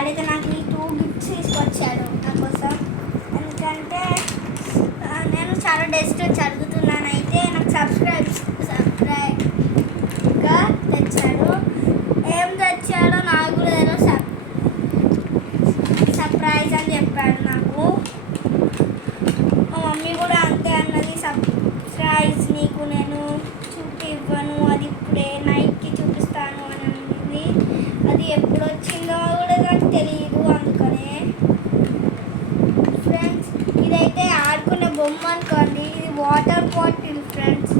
Daddy అయితే నాకు ఈ 2 గిఫ్ట్స్ తీసుకొచ్చాడు నా కోసం. ఎందుకంటే నేను చాలా డేస్ నుంచి అడుగుతున్నాను, అయితే నాకు సబ్స్క్రైబ్గా తెచ్చాడు. ఏం తెచ్చాడో నాకు కూడా సర్ప్రైజ్ అని చెప్పాడు నాకు. మా మమ్మీ కూడా అంతే అన్నది, సర్ప్రైజ్ నీకు నేను ఇవ్వను, అది ఇప్పుడే నైట్కి చూపిస్తాను అని అన్నది. అది ఎప్పుడు వచ్చిందో కూడా నాకు తెలియదు. అందుకనే ఫ్రెండ్స్ ఇదైతే ఆడుకునే బొమ్మ అనుకోండి, ఇది వాటర్ బాటిల్ ఫ్రెండ్స్.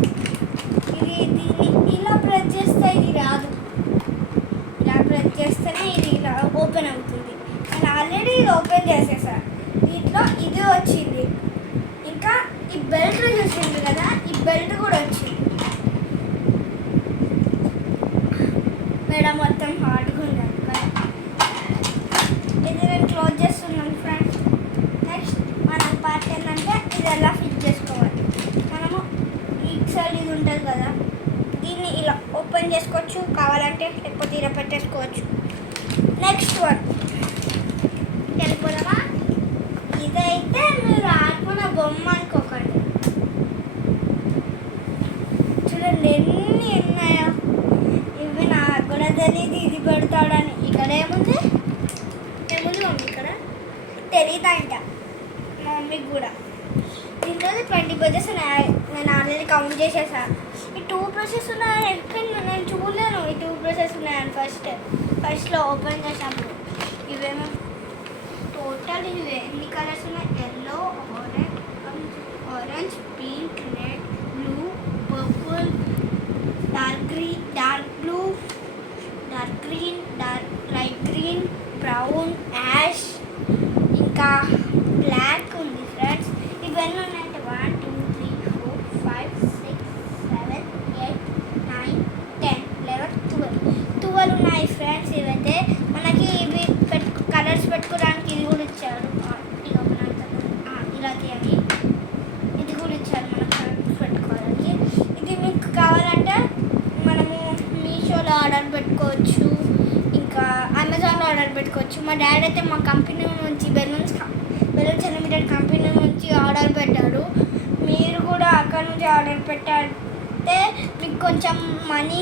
దీన్ని ఇలా ప్రెస్ చేస్తే ఇది రాదు, ఇలా ప్రెస్ చేస్తేనే ఇది ఇలా ఓపెన్ అవుతుంది. నేను ఆల్రెడీ ఇది ఓపెన్ చేసేసాను. దీంట్లో ఇది వచ్చింది, ఇంకా ఈ బెల్ట్ చూసింది కదా, ఈ బెల్ట్ కూడా వచ్చింది. మేడం మొత్తం హార్డ్గా ఉంది అనుకోండి. ఇది నేను క్లోజ్ చేస్తున్నాను ఫ్రెండ్స్. నెక్స్ట్ మన పార్ట్ ఏంటంటే ఇది ఎలా ఫిట్ చేసుకోవాలి. మనము ఈ సైడ్ ఇది ఉంటుంది కదా, దీన్ని ఇలా ఓపెన్ చేసుకోవచ్చు కావాలంటే, లేకపోతే ఇలా పెట్టేసుకోవచ్చు. నెక్స్ట్ వన్ వెళ్ళిపోదామా. ఇదైతే మీరు ఆడుకున్న బొమ్మ అనుకోకండి, చూడండి ఎన్ని ఉన్నాయో. ఇవి నాకు కూడా తెలియదు ఇది పెడతాడని. ఇక్కడ ఏముంది మమ్మీ, ఇక్కడ తెలియదంట మా మమ్మీకి కూడా. దీంట్లో 20 బ్రషెస్ ఉన్నాయి, నేను ఆల్రెడీ కౌంట్ చేసేసాను. ఈ 2 బ్రషెస్ ఉన్నాయి, ఎక్కడ నేను చూడలేను ఈ 2 బ్రషెస్ ఉన్నాయని. ఫస్ట్లో ఓపెన్ చేసినప్పుడు ఇవేమో టోటల్ ఇవి ఎన్ని కలర్స్ ఉన్నాయి, yellow, orange, pink, red, blue, purple, dark blue, dark green, light green, brown, ash, ఇంకా బ్లాక్ ఉంది ఫ్రెండ్స్. ఇవన్నీ ఉన్నాయంటే 1 2 3 4 5 6 7 8 9 10 11 12 ఉన్నాయి ఫ్రెండ్స్. ఇవైతే మనకి ఇవి కలర్స్ పెట్టుకోవడానికి ఇది కూడా ఇచ్చాడు. ఇలా తీయాలి, ఇది కూడా ఇచ్చాడు మనకు కలర్స్ పెట్టుకోవడానికి. ఇది మీకు కావాలంటే మనము మీషోలో ఆర్డర్ పెట్టుకోవచ్చు, ఇంకా అమెజాన్లో ఆర్డర్ పెట్టుకోవచ్చు. మా డాడీ అయితే మా కంపెనీ నుంచి బెలూన్స్ అన్లిమిటెడ్ కంపెనీ నుంచి ఆర్డర్ పెట్టాడు. మీరు కూడా అక్కడ నుంచి ఆర్డర్ పెట్టాలంటే మీకు కొంచెం మనీ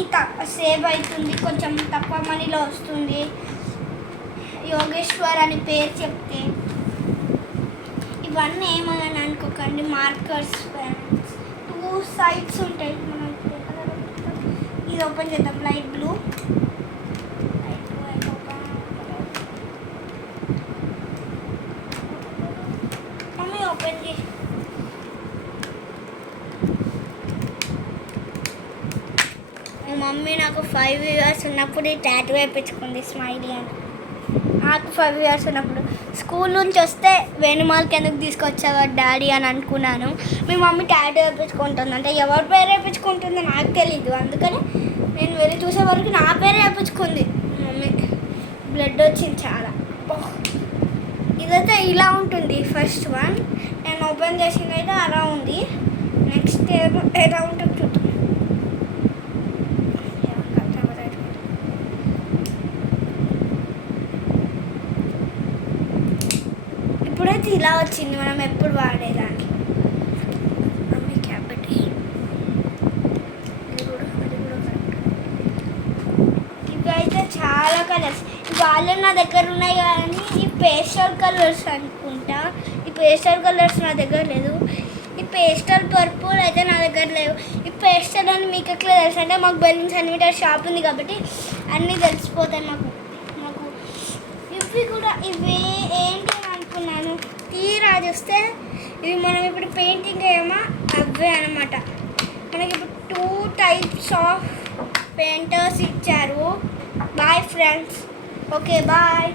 సేవ్ అవుతుంది, కొంచెం తక్కువ మనీలో వస్తుంది. యోగేశ్వర్ అని పేరు చెప్తే. ఇవన్నీ ఏమని అనుకోకండి, మార్కర్స్ ఫ్రెండ్స్. 2 సైడ్స్ ఉంటాయి. మనం ఇది ఓపెన్ చేద్దాం. లైట్ బ్లూ, మమ్మీ ఓపెన్ చేసి. మా మమ్మీ నాకు 5 ఇయర్స్ ఉన్నప్పుడు ఈ టాటూ వేయించుకుంది, స్మైలీ అని. నాకు 5 ఇయర్స్ ఉన్నప్పుడు స్కూల్ నుంచి వస్తే వేణుమాలకి ఎందుకు తీసుకొచ్చావా డాడీ అని అనుకున్నాను. మీ మమ్మీ టాటూ వేయించుకుంటుంది అంటే ఎవరి పేరు వేయించుకుంటుందో నాకు తెలీదు. అందుకని నేను వెళ్ళి చూసే వరకు నా పేరు వేయించుకుంది మమ్మీ. బ్లడ్ వచ్చింది చాలా. ఇదైతే ఇలా ఉంటుంది ఫస్ట్ వన్. నేను ఓపెన్ చేసింది అయితే అలా ఉంది. నెక్స్ట్ ఎలా ఉంటుంది చూద్దాం. ఇప్పుడైతే ఇలా వచ్చింది, మనం ఎప్పుడు వాడేదాన్ని. మమ్మీ క్యాబెట్ ఇవి అయితే చాలా కలర్స్. వాళ్ళు నా దగ్గర ఉన్నాయి కానీ ఈ పేస్టల్ కలర్స్ అనుకుంటా. ఈ పేస్టల్ కలర్స్ నా దగ్గర లేదు. ఈ పేస్టల్ పర్పుల్ అయితే నా దగ్గర లేవు. ఈ పేస్టల్ అని మీకు ఎట్లా తెలుసు అంటే, మాకు బెలూన్స్ అన్లిమిటెడ్ షాప్ ఉంది కాబట్టి అన్నీ తెలిసిపోతాయి మాకు. ఇవి కూడా ఇవి ఏంటి అని అనుకున్నాను, తీరా చూస్తే ఇవి మనం ఇప్పుడు పెయింటింగ్ ఏమో అవే అనమాట. మనకి ఇప్పుడు 2 టైప్స్ ఆఫ్ పెయింటర్స్ ఇచ్చారు. Bye friends, okay bye.